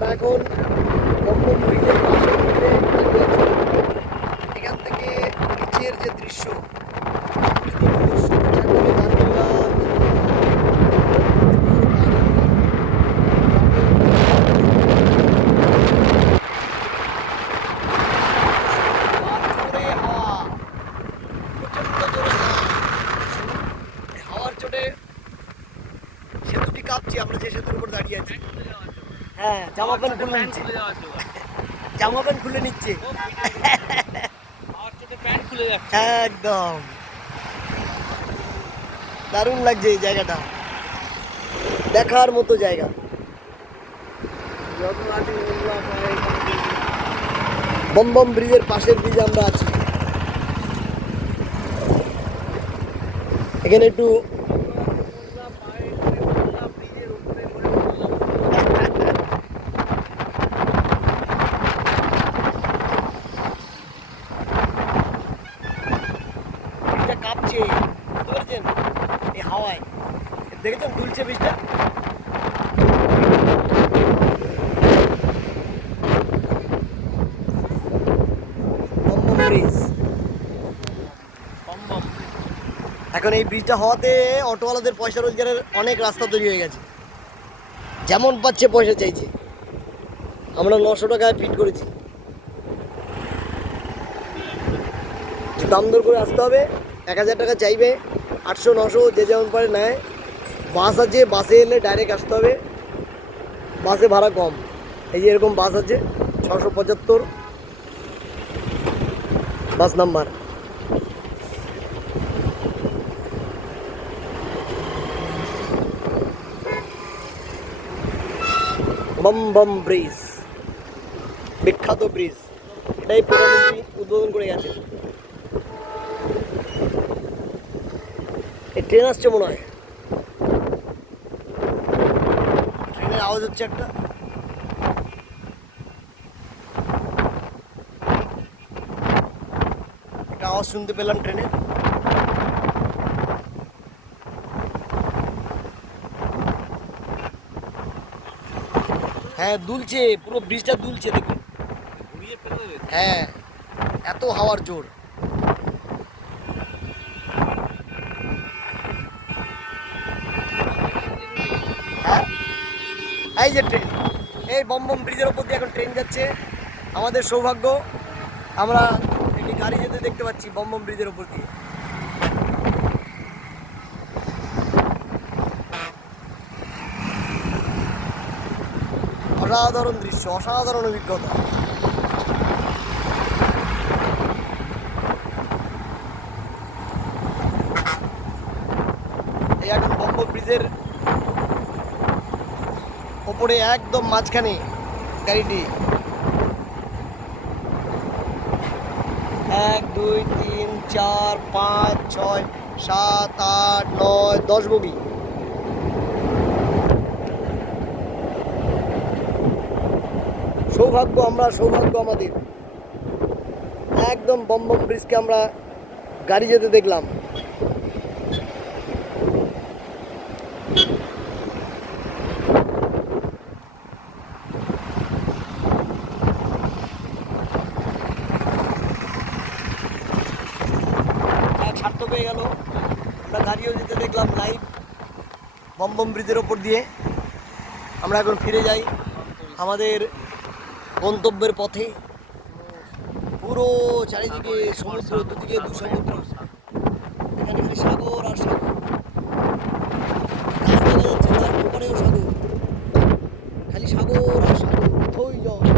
আমরা এখন বম্বম ব্রিজের পাশে ঘুরে দাঁড়িয়ে আছি। এখান থেকে নিচের যে দৃশ্য, চারদিকে গাছপালা, জোরে হাওয়া, প্রচণ্ড জোরে হাওয়ার চোটে সেতুটি কাঁপছে। আমরা যে সেতুর উপর দাঁড়িয়ে আছি, হ্যাঁ, জামা প্যান্ট খুলে নিচ্ছে, জামা প্যান্ট খুলে নিচ্ছে একদম। দারুণ লাগছে এই জায়গাটা, দেখার মতো জায়গা। বমবম ব্রিজের পাশের ব্রিজে আমরা আছি। এখানে একটু কাঁপছে, বুঝতে পারছেন? এই হাওয়ায় দেখেছেন দুলছে ব্রিজটা। বমবম ব্রিজ, এখন এই ব্রিজটা হওয়াতে অটোওয়ালাদের পয়সা রোজগারের অনেক রাস্তা তৈরি হয়ে গেছে। যেমন পাচ্ছে পয়সা চাইছে। আমরা 900 টাকায় ফিট করেছি। দাম দর করে আসতে হবে, 1000 টাকা চাইবে, 800 900 যে যেমন পারে নেয়। বাস আছে, বাসে এলে ডাইরেক্ট আসতে হবে, বাসে ভাড়া কম। এই যে এরকম বাস আছে 675 বাস নাম্বার। বমবম ব্রিজ, বিখ্যাত ব্রিজ। এটাই প্রধানমন্ত্রী উদ্বোধন করে গেছে। এই ট্রেন আসছে মনে হয়, ট্রেনের আওয়াজ হচ্ছে একটা। একটা আওয়াজ শুনতে পেলাম ট্রেনের। হ্যাঁ, দুলছে, পুরো ব্রিজটা দুলছে, দেখুন। হ্যাঁ, এত হাওয়ার জোর। হ্যাঁ, এই যে ট্রেন, এই বমবম ব্রিজের ওপর দিয়ে এখন ট্রেন যাচ্ছে। আমাদের সৌভাগ্য, আমরা একটি গাড়ি যেতে দেখতে পাচ্ছি বমবম ব্রিজের ওপর দিয়ে। অসাধারণ দৃশ্য, অসাধারণ অভিজ্ঞতা। এই এখন বমবম ব্রিজের ওপরে একদম মাঝখানে গাড়িটি। 1 2 3 4 5 6 7 8 9 10 বগি। সৌভাগ্য, আমরা সৌভাগ্য আমাদের। একদম বমবম ব্রিজকে আমরা গাড়ি যেতে দেখলাম। সার্থক হয়ে গেল, আমরা গাড়িও যেতে দেখলাম লাইভ বমবম ব্রিজের ওপর দিয়ে। আমরা এখন ফিরে যাই আমাদের গন্তব্যের পথে। পুরো চারিদিকে সমুদ্র, দুদিকে দু সমুদ্র, এখানে খালি সাগর আর সাগর। গাছ দেখা যাচ্ছে, তার ওপারেও সাগর, খালি সাগর আর সাগর, থই জল।